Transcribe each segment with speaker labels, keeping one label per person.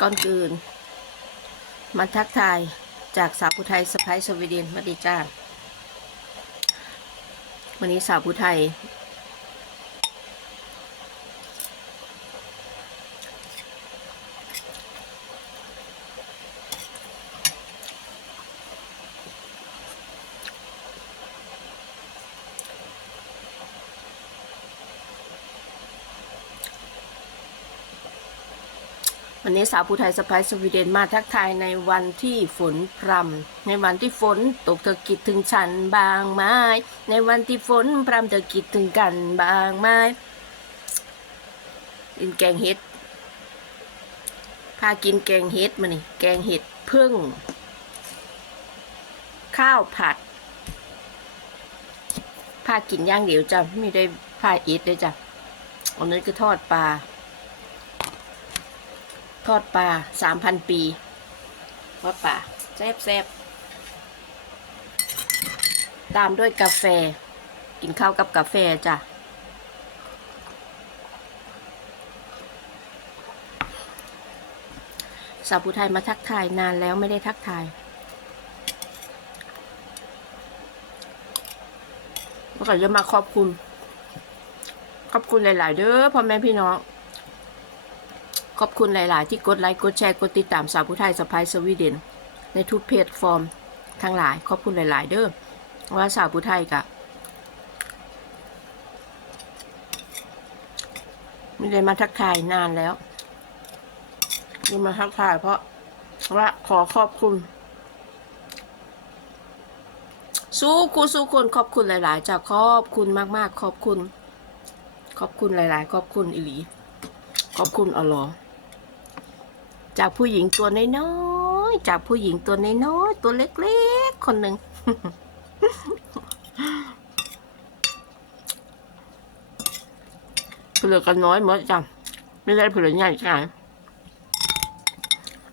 Speaker 1: ก่อนอื่นมาทักทายจากสาวผู้ไทยสไปสวีเดนมาดีจ้าวันนี้สาวผู้ไทย วันนี้สาวผู้ไทยสไปสวีเดนมาทักทายในวันที่ฝนพรำในวันที่ฝนตกเธอคิดถึงฉันบางไหมในวันที่ฝนพรำเธอคิดถึงกันบางไหมกินแกงเห็ดพากินแกงเห็ดมานี่แกงเห็ดพึ่ง ข้าวผัดพากินย่างเดียวจ้ะไม่ได้พาอีทเลยจ้ะอันนี้คือทอดปลา อดปลาสามพันปีทอดปลาแซ่บแซ่บตามด้วยกาแฟ กินข้าวกับกาแฟจ้ะสาวผู้ไทยมาทักทายนานแล้วไม่ได้ทักทายก็จะมาขอบคุณ ขอบคุณหลาย ๆ เด้อพ่อแม่พี่น้อง ขอบคุณหลาย ๆ ที่กดไลค์ กดแชร์ กดติดตามสาวผู้ไทยสไปสวีเดน ในทุกเพจฟอร์มทั้งหลาย ขอบคุณหลาย ๆ เด้อว่าสาวผู้ไทยกะไม่ได้มาทักทายนานแล้วนี่มาทักทายเพราะว่าขอขอบคุณสู้คุณสู้คนขอบคุณหลาย ๆ จากขอบคุณมาก ๆ ขอบคุณ ขอบคุณหลาย ๆ ขอบคุณอิหลีขอบคุณอลอ จากผู้หญิงตัวน้อยๆ จากผู้หญิงตัวน้อยๆ ตัวเล็กๆ คนหนึ่ง เผือกกันน้อยหมดจ้ะไม่ได้เผือกใหญ่จ้ะ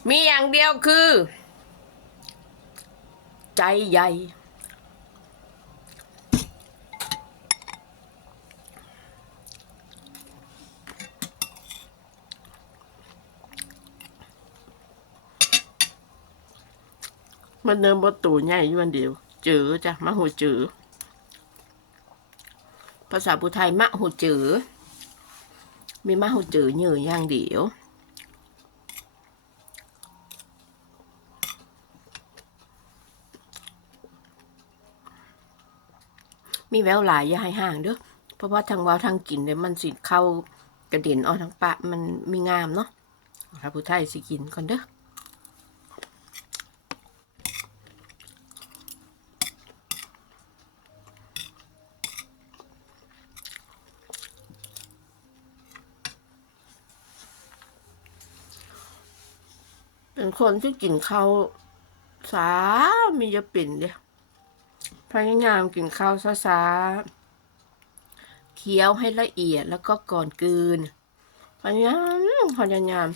Speaker 1: มีอย่างเดียวคือ ใจใหญ่ มันเดินบนตูใหญ่ยู่อันเดียว จือจ้ะมะหูจือ ภาษาปุไทยมะหูจือ มีมะหูจือเยอะอย่างเดียวมีแววหลายอย่าให้ห่างเด้อ เพราะว่าทางวาวทางกินเนี่ยมันสิเข้ากระเด็นออกทางปะมันมีงามเนาะพระพุทธไทยสิกินก่อนเด้อ คนที่กินข้าวสามีจะปิ่นเดียพยายามกินข้าวซาๆเคี้ยวให้ละเอียดแล้วก็ก่อนกืนพยายามพยายาม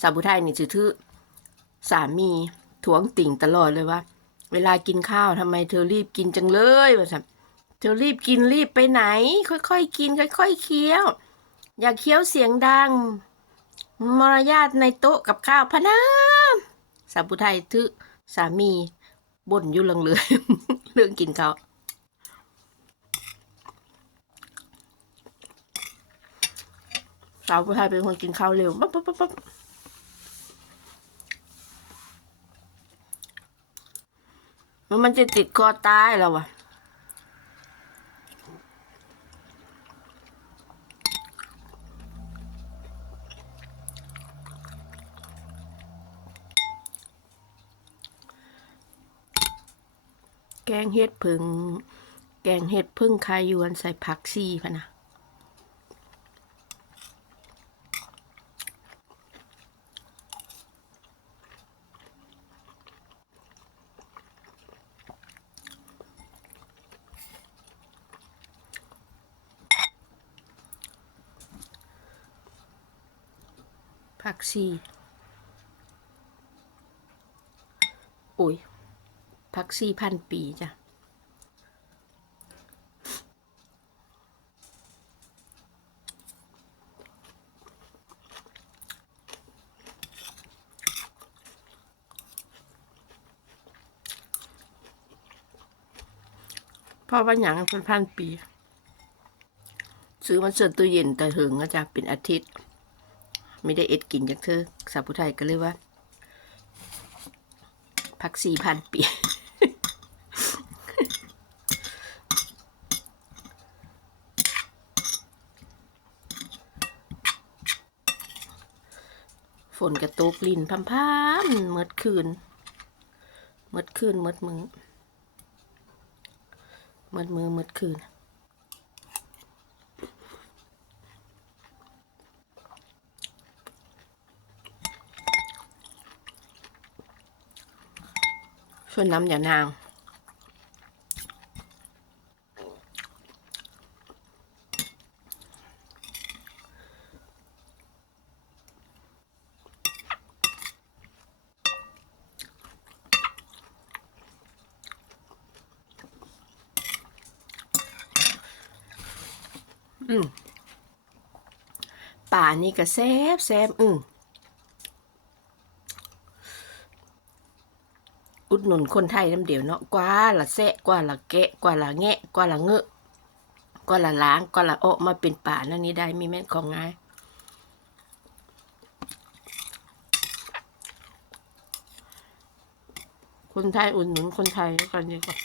Speaker 1: สาวบุไทยนี่ถือสามี ทวงติ่งตลอดเลยว่า เวลากินข้าวทำไมเธอรีบกินจังเลยว่าสัเธอรีบกินรีบไปไหน ค่อยๆกิน ค่อย ๆ เคี้ยว อย่าเคี้ยวเสียงดัง มารยาทในโต๊ะกับข้าวพะนามสาวผู้ไทยทึสามีบ่นอยู่เรื่องเลยเรื่องกินข้าวสาวผู้ไทยเป็นคนกินข้าวเร็วปั๊บปั๊บปั๊บปั๊บ มันมันจะติดคอตายแล้ววะแกงเห็ดผึ่งแกงเห็ดพึ่งคายวนใส่ผักซี่พะนะ ผักชีโอ้ยพักสี่พันปีจ้ะพราะว่าอย่างเป็นพันปี ซื้อมาเสิร์ฟตู้เย็นแต่หึงก็จะเป็นอาทิตย์ ไม่ได้เอ็ดกินจากเธอสาวผู้ไทยก็เลยว่า พักสี่พันปีฝนกระตกลินพัมพามเมื่อคืนเมื่อคืนเมื่อมือเมื่อมือเมื่อคืน ส่วนน้ำอย่านาง อืมป่านี่ก็แซบแซบอืม อุดหนุนคนไทยน้ำเดียวเนาะกว่าละแซะกว่าละแกะกว่าละแงะกว่าละเงอะกว่าละล้างกว่าละโอมาเป็นป่านั่นนี้ได้มีแม่นของง่ายคนไทยอุดหนุนคนไทยกันดีกว่า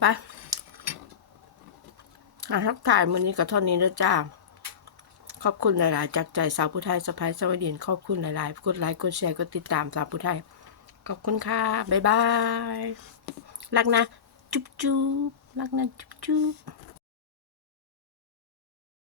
Speaker 1: ไปอาทักทายมื้อนี้ก็เท่านี้แล้วจ้า ขอบคุณหลาย ๆ จากใจสาวผู้ไทยสะพายสวัสดีขอบคุณหลาย ๆ กดไลค์ กดแชร์ กดติดตามสาวผู้ไทย ขอบคุณค่ะ บ๊ายบาย รักนะ จุ๊บจุ๊บรักนะ จุ๊บจุ๊บ